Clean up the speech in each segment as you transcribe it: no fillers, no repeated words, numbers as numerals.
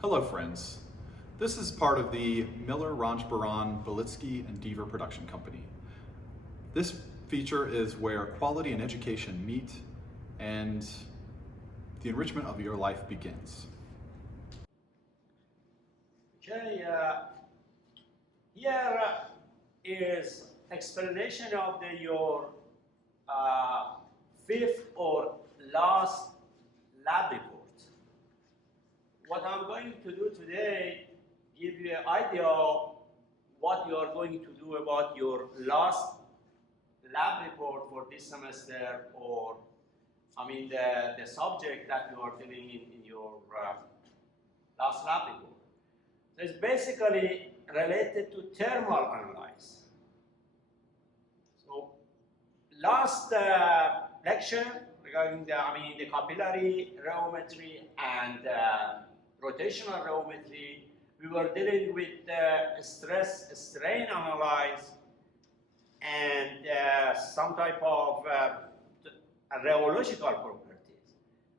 Hello friends. This is part of the Miller, Ranjbaran, Belitsky, and Deaver production company. This feature is where quality and education meet and the enrichment of your life begins. Okay, here is explanation of your fifth or last lab report. What I'm going to do today, give you an idea of what you are going to do about your last lab report for this semester, or the subject that you are dealing in your last lab report. So it's basically related to thermal analysis. So last lecture regarding the capillary rheometry and rotational rheometry, we were dealing with stress strain analysis and some type of rheological properties.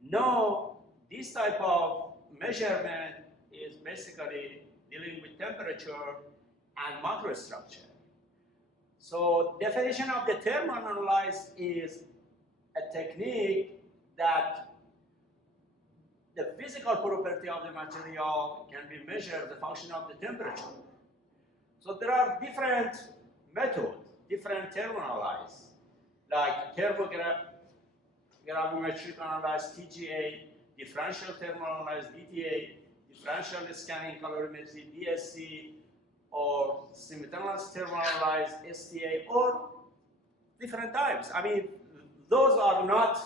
Now, this type of measurement is basically dealing with temperature and macrostructure. So, definition of the thermal analysis is a technique that the physical property of the material can be measured as a function of the temperature. So there are different methods, different thermal analysis, like thermogravimetric analysis, TGA, differential thermal analysis, DTA, differential scanning calorimetry, DSC, or simultaneous thermal analysis, STA, or different types. Those are not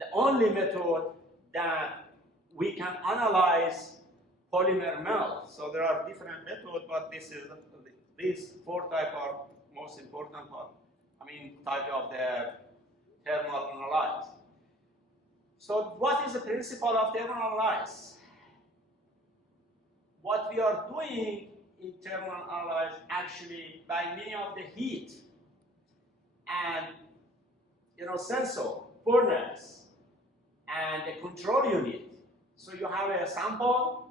the only method that we can analyze polymer melt. So there are different methods, but these four types are most important type of the thermal analysis. So what is the principle of thermal analysis? What we are doing in thermal analysis actually by means of the heat and sensor, furnace, and a control unit. So you have a sample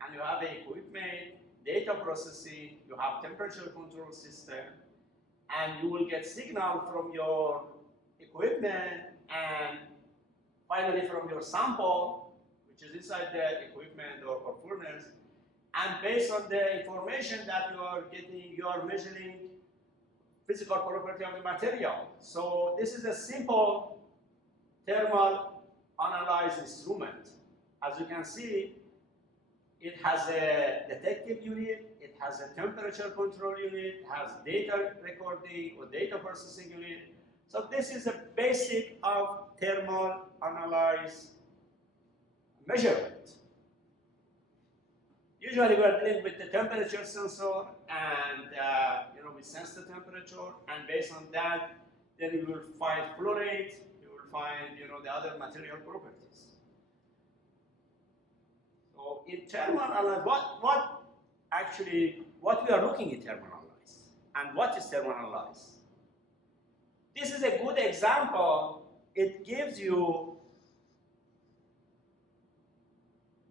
and you have the equipment, data processing, you have temperature control system, and you will get signal from your equipment and finally from your sample, which is inside the equipment or furnace. And based on the information that you are getting, you are measuring physical property of the material. So this is a simple thermal analyze instrument. As you can see, it has a detective unit, it has a temperature control unit, it has data recording or data processing unit. So this is a basic of thermal analyze measurement. Usually we are dealing with the temperature sensor and we sense the temperature, and based on that, then we will find flow rate, find the other material properties. So in thermal analysis, what we are looking at thermal analysis, and what is thermal analysis? This is a good example. It gives you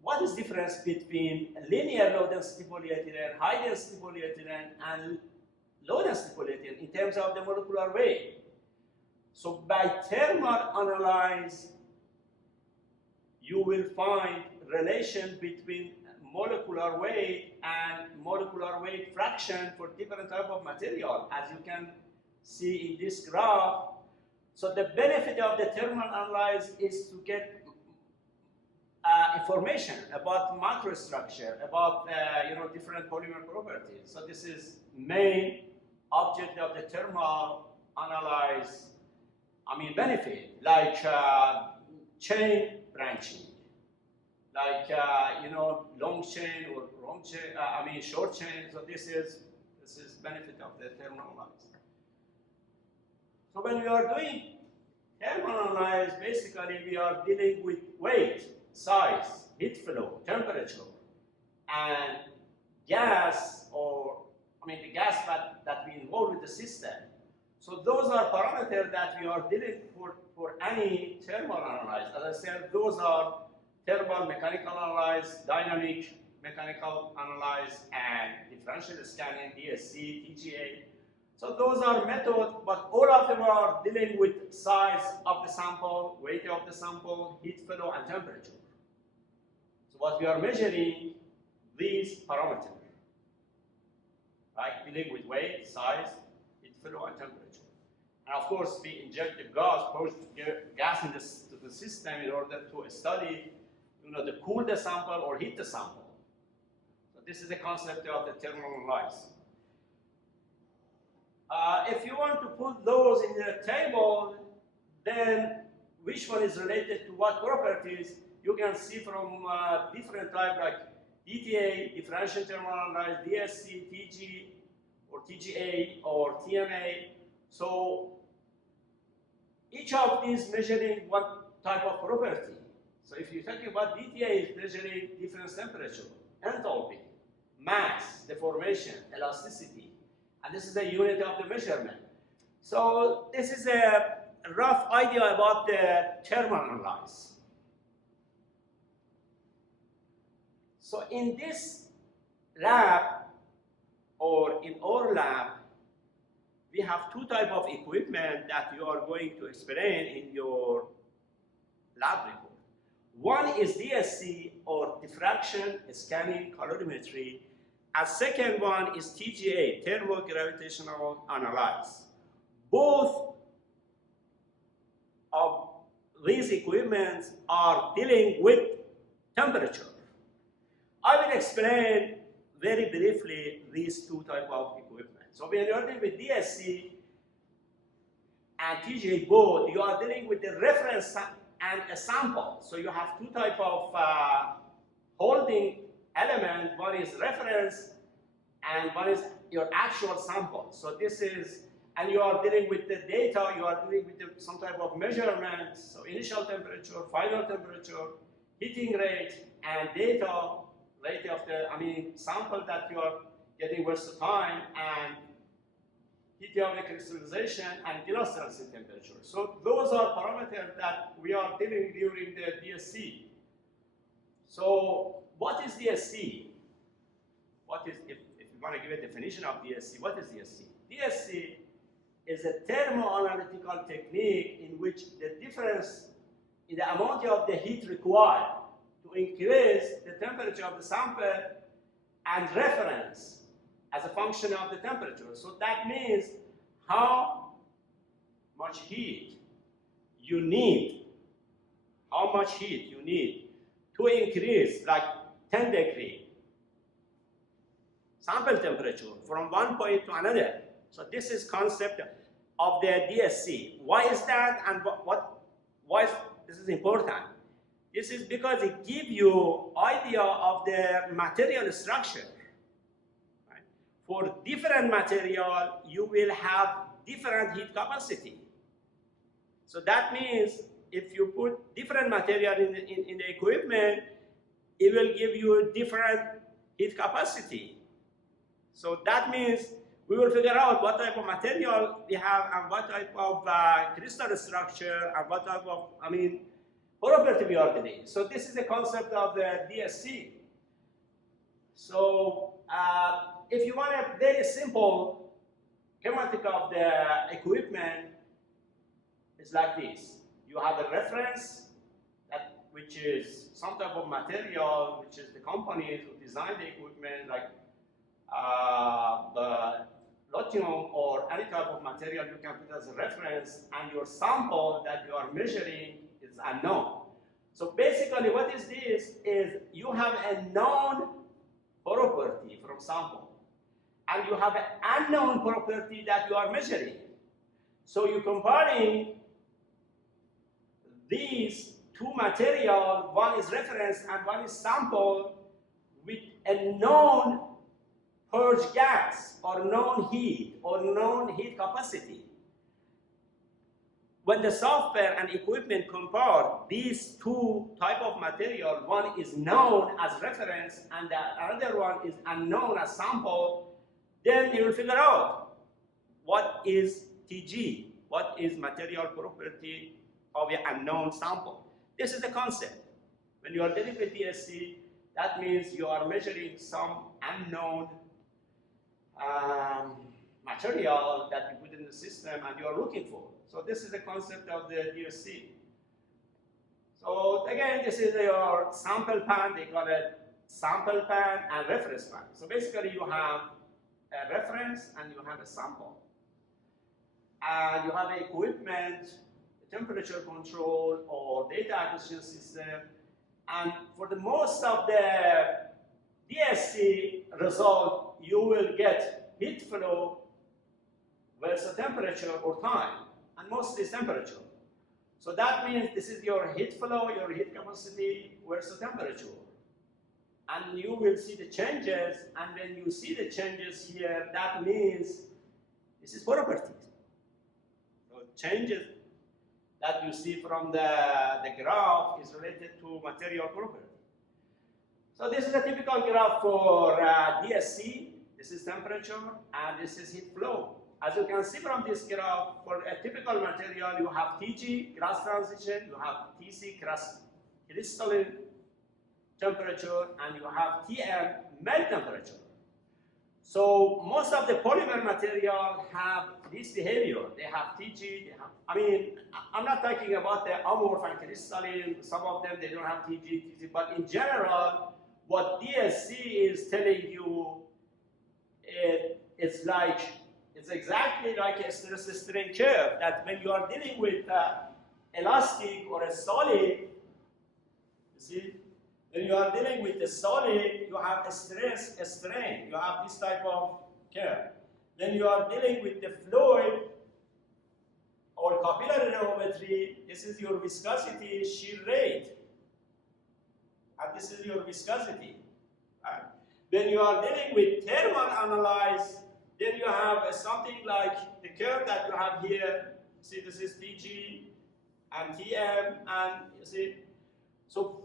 what is the difference between linear low density polyethylene, high density polyethylene, and low density polyethylene in terms of the molecular weight. So by thermal analysis, you will find relation between molecular weight and molecular weight fraction for different type of material, as you can see in this graph. So the benefit of the thermal analysis is to get information about macrostructure, about different polymer properties. So this is main object of the thermal analysis. Benefit, like chain branching, like long chain or long chain, short chain. So this is benefit of the thermal analysis. So when we are doing thermal analysis, basically we are dealing with weight, size, heat flow, temperature, and gas, or the gas that we involve with the system. So those are parameters that we are dealing for any thermal analysis. As I said, those are thermal mechanical analyze, dynamic mechanical analyze, and differential scanning, DSC, TGA. So those are methods, but all of them are dealing with size of the sample, weight of the sample, heat flow, and temperature. So what we are measuring, these parameters, right? Dealing with weight, size, heat flow, and temperature. And of course, we inject the gas into the system in order to study, to cool the sample or heat the sample. So this is the concept of the thermal analysis. If you want to put those in the table, then which one is related to what properties, you can see from different types like DTA, differential thermal analysis, DSC, TG, or TGA, or TMA. So each of these measuring one type of property. So if you're talking about DTA, is measuring difference temperature, enthalpy, mass, deformation, elasticity. And this is the unit of the measurement. So this is a rough idea about the thermal analysis. So in this lab, or in our lab, we have two types of equipment that you are going to explain in your lab report. One is DSC, or diffraction scanning calorimetry. And second one is TGA, thermogravitational analysis. Both of these equipments are dealing with temperature. I will explain very briefly these two types of equipment. So when you are dealing with DSC and TGA both, you are dealing with the reference and a sample. So you have two types of holding element. One is reference and one is your actual sample. So this is, and you are dealing with the data, you are dealing with some type of measurement. So initial temperature, final temperature, heating rate, and data rate of the, sample that you are getting versatile, and heat of the crystallization, and industrial temperature. So those are parameters that we are dealing during the DSC. So what is DSC? What is, if you want to give a definition of DSC, what is DSC? DSC is a thermoanalytical technique in which the difference in the amount of the heat required to increase the temperature of the sample and reference as a function of the temperature. So that means how much heat you need, to increase, like 10 degrees sample temperature from one point to another. So this is concept of the DSC. Why is that, and why is this is important? This is because it gives you idea of the material structure. Right? For different material, you will have different heat capacity. So that means if you put different material in the equipment, it will give you different heat capacity. So that means we will figure out what type of material we have and what type of crystal structure and what type of, property we are dealing. So this is the concept of the DSC. So if you want a very simple schematic of the equipment, it's like this. You have a reference, which is some type of material, which is the companies who design the equipment, like the lithium or any type of material you can put as a reference, and your sample that you are measuring is unknown. So basically what is this is you have a known property from sample, and you have an unknown property that you are measuring. So you're comparing these two materials, one is reference and one is sample, with a known purge gas or known heat or known heat capacity. When the software and equipment compare these two types of material, one is known as reference and the other one is unknown as sample, then you will figure out what is TG, what is material property of an unknown sample. This is the concept. When you are dealing with DSC, that means you are measuring some unknown material that you put in the system and you are looking for. So this is the concept of the DSC. So again, this is your sample pan. They call it sample pan and reference pan. So basically you have a reference and you have a sample. And you have equipment, temperature control or data acquisition system. And for the most of the DSC result, you will get heat flow versus temperature or time, and mostly temperature. So that means this is your heat flow, your heat capacity versus temperature. And you will see the changes, and when you see the changes here, that means this is properties. So changes that you see from the graph is related to material property. So this is a typical graph for DSC. This is temperature, and this is heat flow. As you can see from this graph, for a typical material, you have TG, cross transition, you have TC, crystalline temperature, and you have TM, melt temperature. So most of the polymer material have this behavior. They have TG, they have, I mean, I'm not talking about the amorph and crystalline. Some of them, they don't have TG, TC, but in general, what DSC is telling you, it's exactly like a stress strain curve, that when you are dealing with elastic or a solid, you see, when you are dealing with a solid, you have a stress, a strain, you have this type of curve. When you are dealing with the fluid or capillary geometry, this is your viscosity shear rate, and this is your viscosity. When you are dealing with thermal analyze, then you have something like the curve that you have here. See, this is TG and TM, and you see, so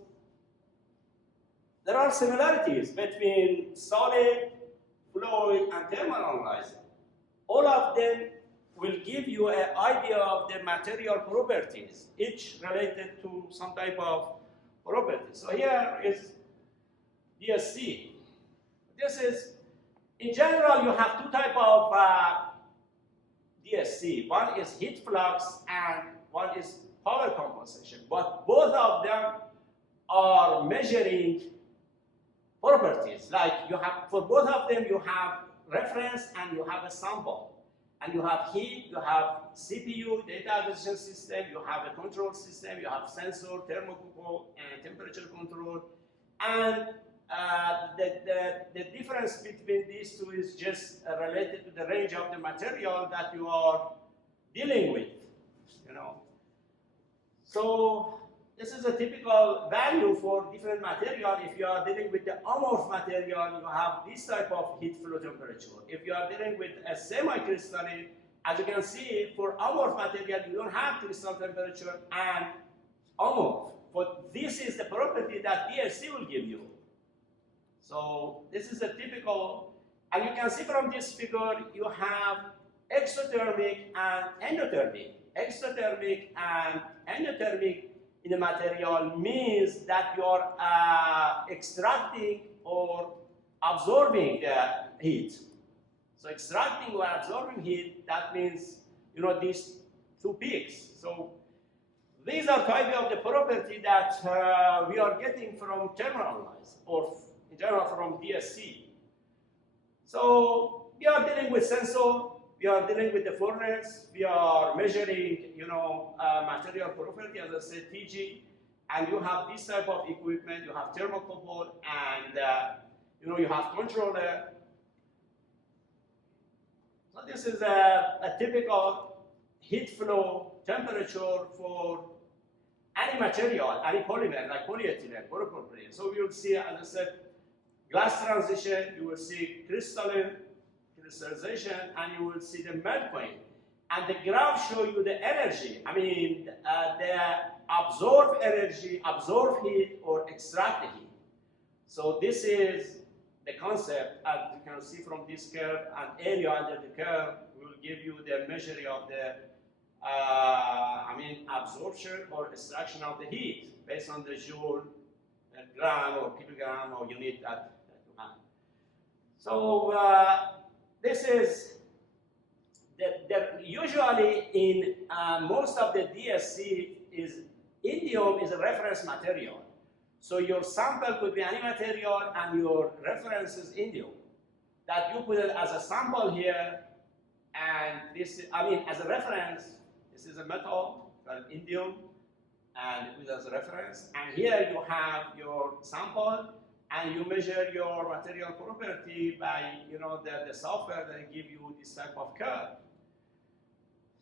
there are similarities between solid, fluid, and thermal analyzer. All of them will give you an idea of the material properties, each related to some type of property. So here is DSC. This is, in general, you have two types of DSC. One is heat flux and one is power compensation. But both of them are measuring properties. Like you have, for both of them, you have reference and you have a sample. And you have heat, you have CPU, data acquisition system, you have a control system, you have sensor, thermocouple, and temperature control. And the difference between these two is just related to the range of the material that you are dealing with, you know. So this is a typical value for different material. If you are dealing with the amorph material, you have this type of heat flow temperature. If you are dealing with a semi-crystalline, as you can see, for amorph material, you don't have crystal temperature and amorph. But this is the property that DSC will give you. So this is a typical, and you can see from this figure, you have exothermic and endothermic. Exothermic and endothermic in the material means that you are extracting or absorbing the heat. So extracting or absorbing heat, that means, you know, these two peaks. So these are type of the property that we are getting from thermal analysis, or in general from DSC. So we are dealing with sensor, we are dealing with the furnace, we are measuring, you know, material property, as I said, TG, and you have this type of equipment, you have thermocouple, and you know, you have controller. So this is a typical heat flow temperature for any material, any polymer, like polyethylene, polypropylene. So we will see, as I said, glass transition, you will see crystallization, and you will see the melt point. And the graph show you the energy. I mean, the absorb energy, absorb heat, or extract the heat. So this is the concept, as you can see from this curve, and area under the curve will give you the measure of the absorption or extraction of the heat based on the Joule gram or kilogram or unit that you have. So this is usually in most of the DSC is indium is a reference material. So your sample could be any material and your reference is indium. That you put it as a sample here, and this, I mean, as a reference, this is a metal called indium, and it as a reference. And here you have your sample, and you measure your material property by, the software that give you this type of curve.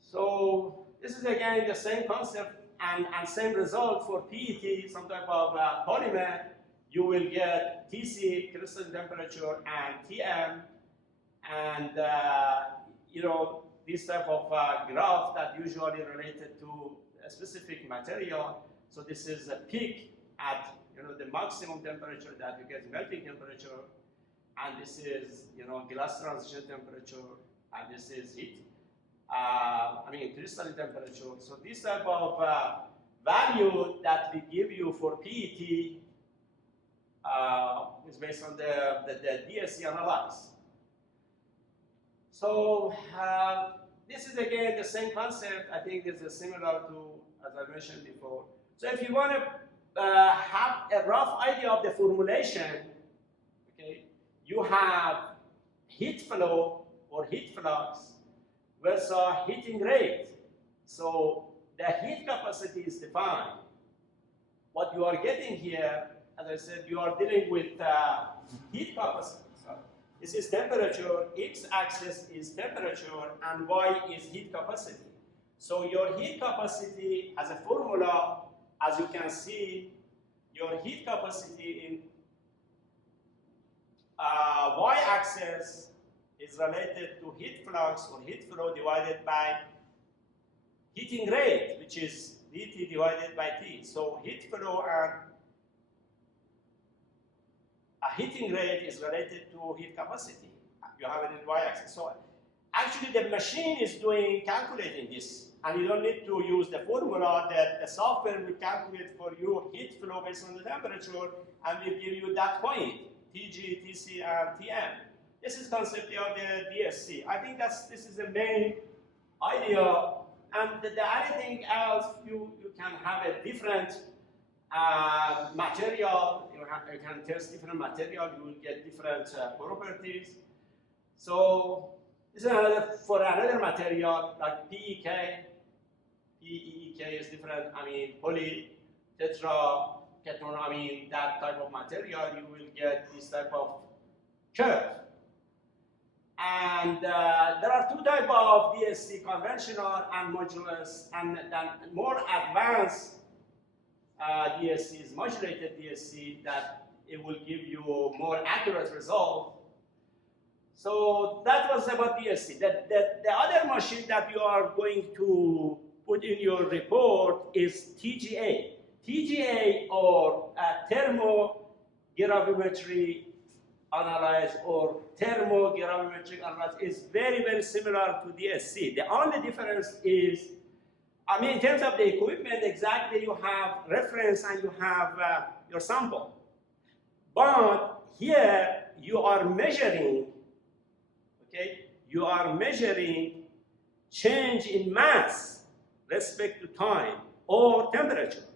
So this is again the same concept and same result for PET, some type of polymer. You will get TC, crystal temperature, and TM, and this type of graph that usually related to a specific material. So this is a peak at the maximum temperature that you get, melting temperature, and this is glass transition temperature, and this is heat. Crystal temperature. So this type of value that we give you for PET is based on the DSC analysis. So this is again the same concept. I think this is similar to, as I mentioned before. So if you want to have a rough idea of the formulation, okay, you have heat flow or heat flux versus heating rate. So the heat capacity is defined. What you are getting here, as I said, you are dealing with heat capacity. So this is temperature, x-axis is temperature, and y is heat capacity. So your heat capacity as a formula, as you can see, your heat capacity in y-axis is related to heat flux or heat flow divided by heating rate, which is dT divided by T. So heat flow and a heating rate is related to heat capacity. You have it in y-axis. So actually the machine is calculating this, and you don't need to use the formula. That the software will calculate for you heat flow based on the temperature, and will give you that point, TG, TC, and TM. This is concept of the DSC. I think this is the main idea. And the anything else, you can have a different material. You can test different material. You will get different properties. So this is for another material like PEK. PEK is different. Poly, tetra, keton. That type of material, you will get this type of curve. And there are two types of DSC, conventional and modulus, and then more advanced DSC is modulated DSC, that it will give you more accurate result. So that was about DSC. The other machine that you are going to put in your report is TGA. TGA, or thermogravimetry analyze or thermogravimetric analyze, is very, very similar to DSC. The only difference is, in terms of the equipment, exactly you have reference and you have your sample. But here you are measuring, okay, you are measuring change in mass respect to time or temperature.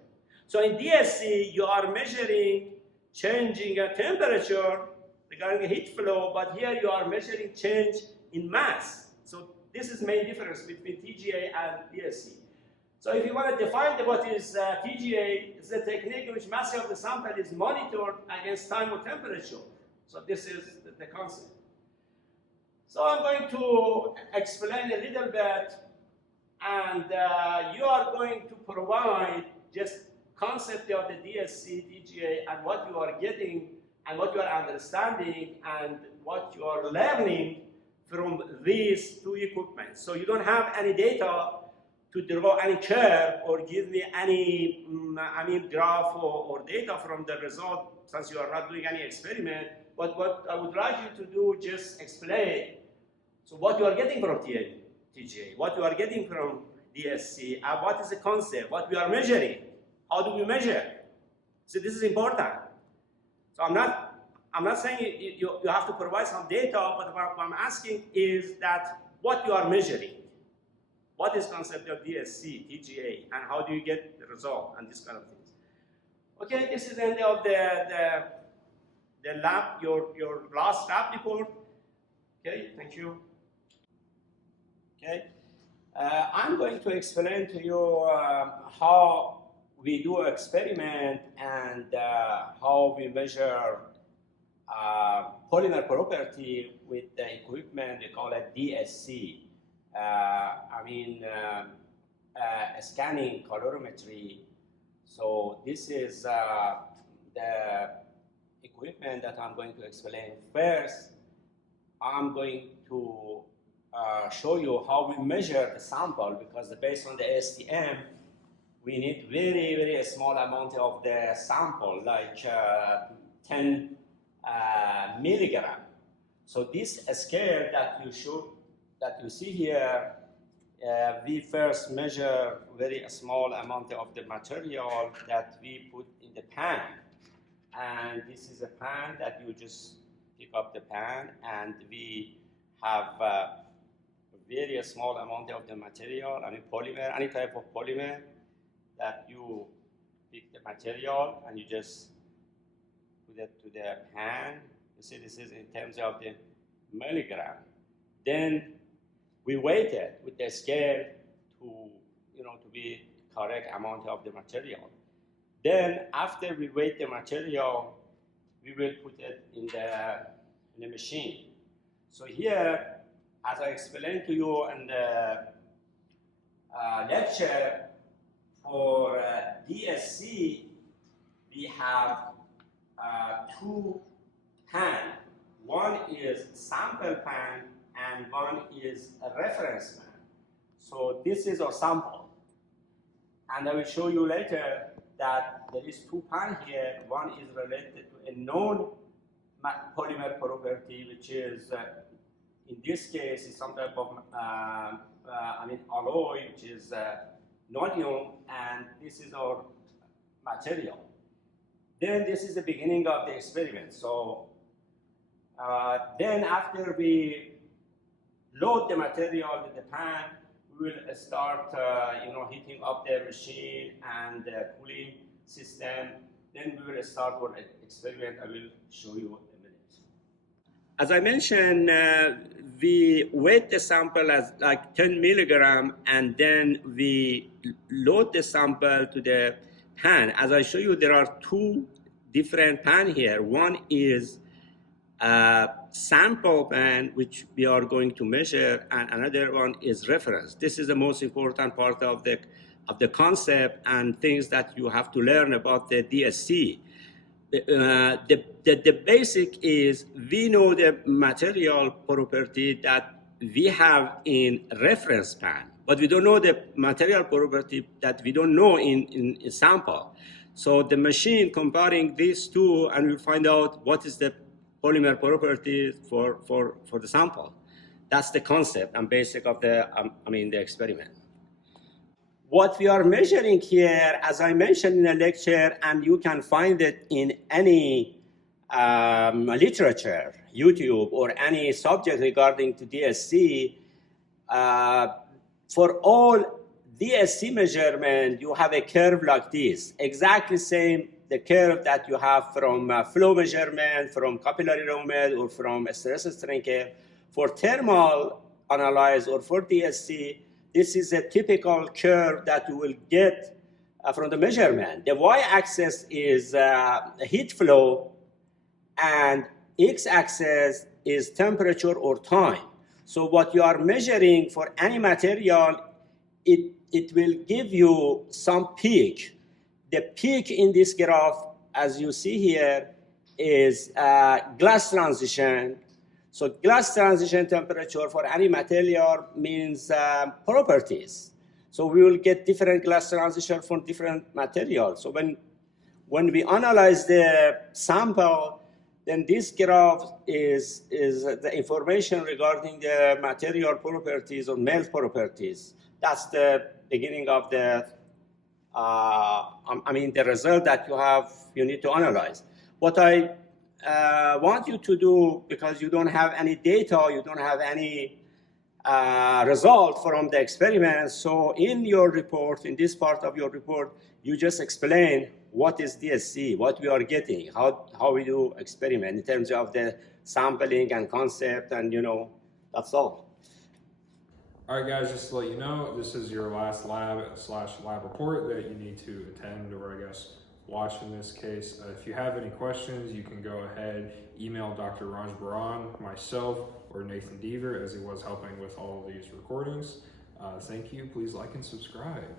So in DSC, you are measuring changing a temperature regarding the heat flow, but here you are measuring change in mass. So this is the main difference between TGA and DSC. So if you want to define what is TGA, it's a technique in which mass of the sample is monitored against time or temperature. So this is the concept. So I'm going to explain a little bit, and you are going to provide just concept of the DSC, TGA, and what you are getting, and what you are understanding, and what you are learning from these two equipment. So you don't have any data to draw any curve or give me any graph or data from the result, since you are not doing any experiment. But what I would like you to do, just explain so what you are getting from TGA, what you are getting from DSC, what is the concept, what we are measuring, how do we measure. So this is important. So I'm not saying you have to provide some data, but what I'm asking is that what you are measuring. What is concept of DSC, TGA, and how do you get the result and this kind of things. Okay, this is the end of the lab, your last lab report. Okay, thank you. Okay, I'm going to explain to you how we do experiment and how we measure polymer property with the equipment we call it DSC. Scanning colorimetry. So this is the equipment that I'm going to explain. First, I'm going to show you how we measure the sample, because based on the STM, we need very, very small amount of the sample, like 10 milligram. So this scale that you see here, we first measure very small amount of the material that we put in the pan. And this is a pan that you just pick up the pan, and we have a very small amount of the material, polymer, any type of polymer, that you pick the material and you just put it to the pan. You see, this is in terms of the milligram. Then we weight it with the scale to be correct amount of the material. Then after we weight the material, we will put it in the machine. So here, as I explained to you in the lecture, for DSC, we have two pans. One is sample pan and one is a reference pan. So this is our sample. And I will show you later that there is two pans here. One is related to a known polymer property, which is, in this case, is some type of alloy, which is nonium, and this is our material. Then this is the beginning of the experiment. So then after we load the material in the pan, we will start heating up the machine and the cooling system. Then we will start our experiment. I will show you in a minute. As I mentioned, we weight the sample as like 10 milligram, and then we load the sample to the pan. As I show you, there are two different pans here. One is a sample pan, which we are going to measure, and another one is reference. This is the most important part of the concept and things that you have to learn about the DSC. The basic is we know the material property that we have in reference pan, but we don't know the material property that we don't know in sample. So the machine comparing these two, and we'll find out what is the polymer property for the sample. That's the concept and basic of the experiment. What we are measuring here, as I mentioned in the lecture, and you can find it in any literature, YouTube, or any subject regarding to DSC, for all DSC measurement, you have a curve like this, exactly same the curve that you have from flow measurement, from capillary movement, or from stress strain curve. For thermal analysis or for DSC, this is a typical curve that you will get from the measurement. The y-axis is heat flow, and x-axis is temperature or time. So what you are measuring for any material, it will give you some peak. The peak in this graph, as you see here, is glass transition. So glass transition temperature for any material means properties. So we will get different glass transition from different materials. So when we analyze the sample, then this graph is the information regarding the material properties or melt properties. That's the beginning of the the result that you need to analyze. What I want you to do, because you don't have any data, you don't have any result from the experiment. So in your report, in this part of your report, you just explain what is DSC, what we are getting, how we do experiment in terms of the sampling and concept, and that's all. All right, guys, just to let you know, this is your last lab/lab report that you need to attend, or I guess watch in this case. If you have any questions, you can go ahead, email Dr. Raj Baran, myself, or Nathan Deaver, as he was helping with all of these recordings. Thank you. Please like and subscribe.